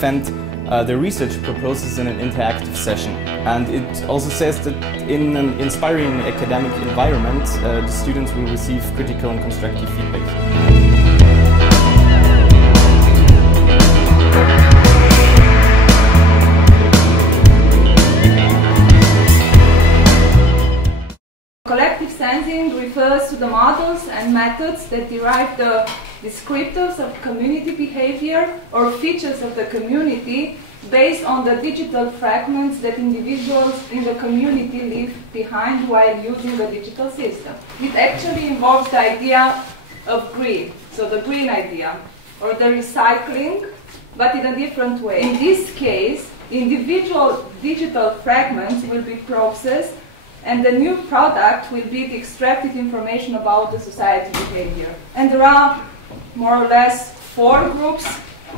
defend the research proposals in an interactive session. And it also says that in an inspiring academic environment, the students will receive critical and constructive feedback. Collective sensing refers to the models and methods that derive the descriptors of community behavior or features of the community based on the digital fragments that individuals in the community leave behind while using the digital system. It actually involves the idea of green, so the green idea, or the recycling, but in a different way. In this case, individual digital fragments will be processed and the new product will be the extracted information about the society behavior. And there are more or less 4 groups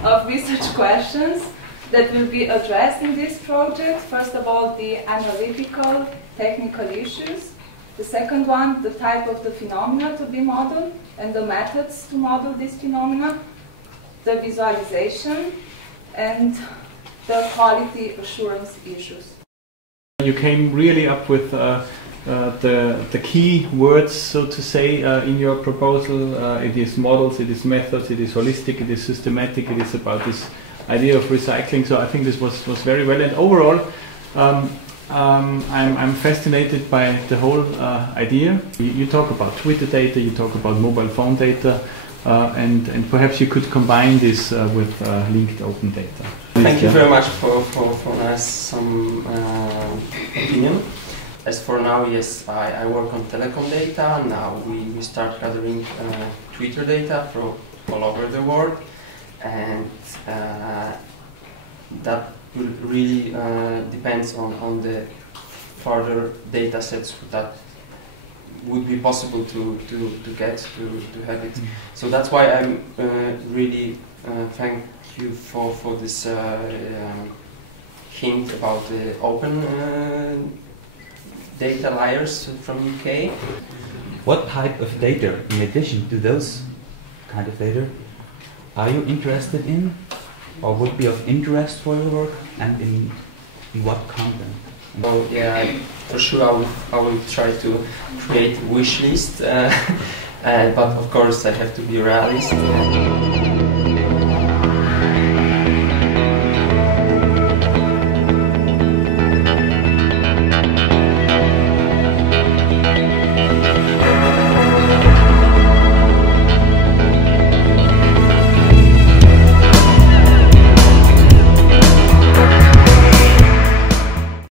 of research questions that will be addressed in this project. First of all, the analytical, technical issues. The second one, the type of the phenomena to be modeled and the methods to model this phenomena. The visualization and the quality assurance issues. You came really up with the key words, so to say, in your proposal. It is models, it is methods, it is holistic, it is systematic, it is about this idea of recycling. So I think this was very well. And overall, I'm fascinated by the whole idea. You talk about Twitter data, you talk about mobile phone data, and perhaps you could combine this with linked open data. Thank you very much for us some opinion. As for now, yes, I work on telecom data. Now we start gathering Twitter data from all over the world, and that will really depends on the further data sets that would be possible to get to have it. So that's why I'm really thank you for this hint about the open data layers from UK. What type of data, in addition to those kind of data, are you interested in, or would be of interest for your work, and in what content? Well, yeah, for sure I will try to create a wish list, but of course I have to be realist.